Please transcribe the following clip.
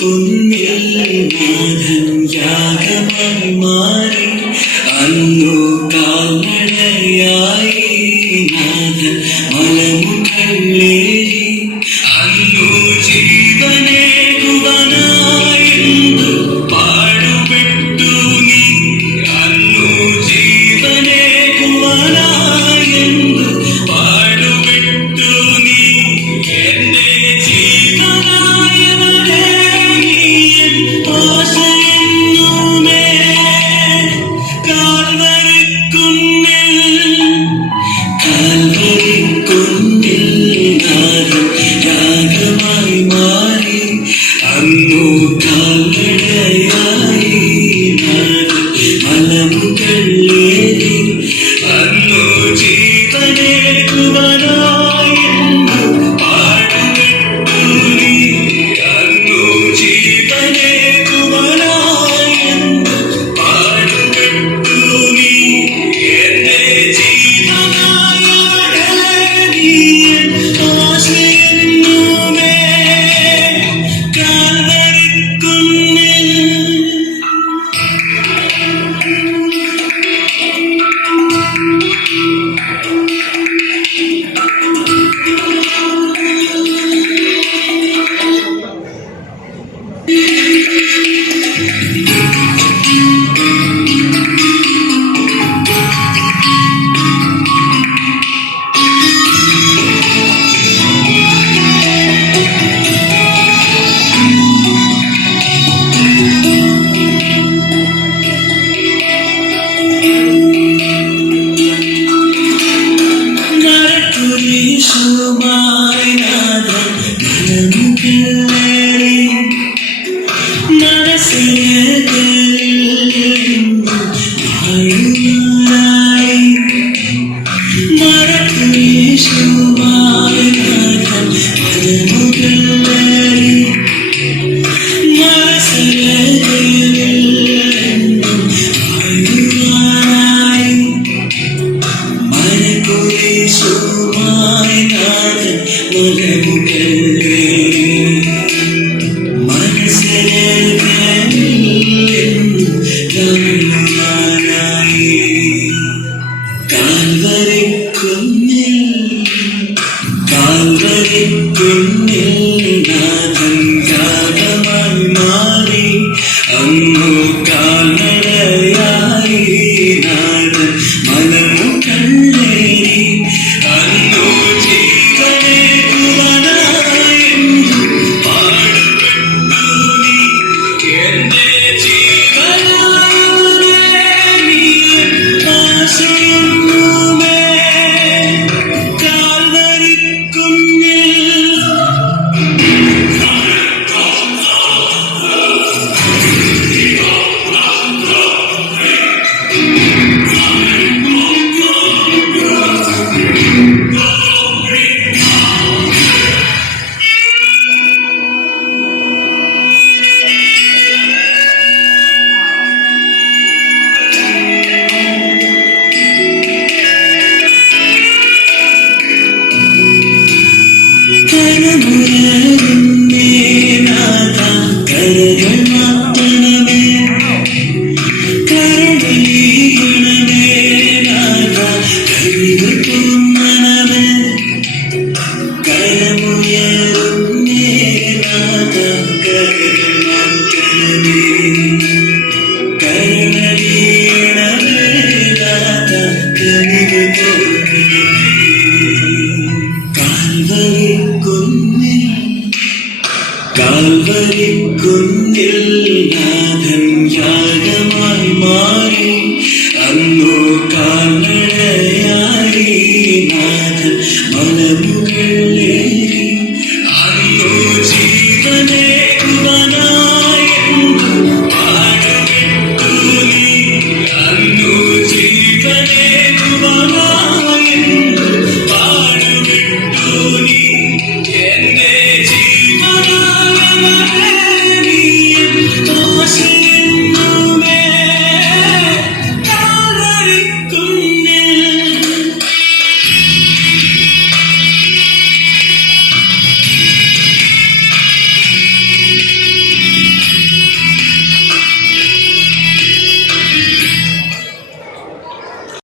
കുന്നിൽ നാഥൻ യാഗമായി മാറി അന്നു കാൽനടയായി നാഥൻ മലമുകളിലേറി അന്നു ജീവനേകുവനായെന്നു പാടുപെട്ടു നീ അന്നു ജീവനേകുവനായെന്നു പാടുപെട്ടു നീ എന്റെ അന്നു കാൽനടയായി മലമുകളിലേറി അന്നു ജീവനേകുവനായെന്നു പാടുപെട്ടു നീ അന്നു ജീവനേകുവനായെന്നു പാടുപെട്ടു നീ എന്റെ ജീവനായവനേ നീ ആശ്രയമെന്നുമേ യേശുമായി നാഥൻ മലമുകളിലേറി മനസ്സിനകലിൽ വാഴുവാനായി യേശുമായി നാഥൻ മലമുകളിലേറി മനസ്സിനകലിൽ വാഴുവാനായി യേശുമായി നാഥൻ മലമുകളിലേറി മനസ്സിനായി കാൽവരിക്കുന്നിൽ നാഥൻ യാഗമായി മാറി അന്നു കാൽനടയായി നാഥൻ മലമുകളിലേറി അന്നു ജീവനേകുവനായെന്നു പാടുപെട്ടു നീ എന്റെ ജീവനായവനേ നീ ആശ്രയമെന്നുമേ കാൽവരിക്കുന്നിൽ കരമുയരുന്നേ നാഥ കരകൾ മാറ്റണമേ കരളിയണമേ നാഥ കഴിവ് തോന്നണമേ കരമുയരുന്നേ നാഥ കരകൾ മാറ്റണമേ കരളിയണമേ നാഥ കഴിവ് തോന്നണമേ കാൽവരിക്കുന്നിൽ നാഥൻ യാഗമായി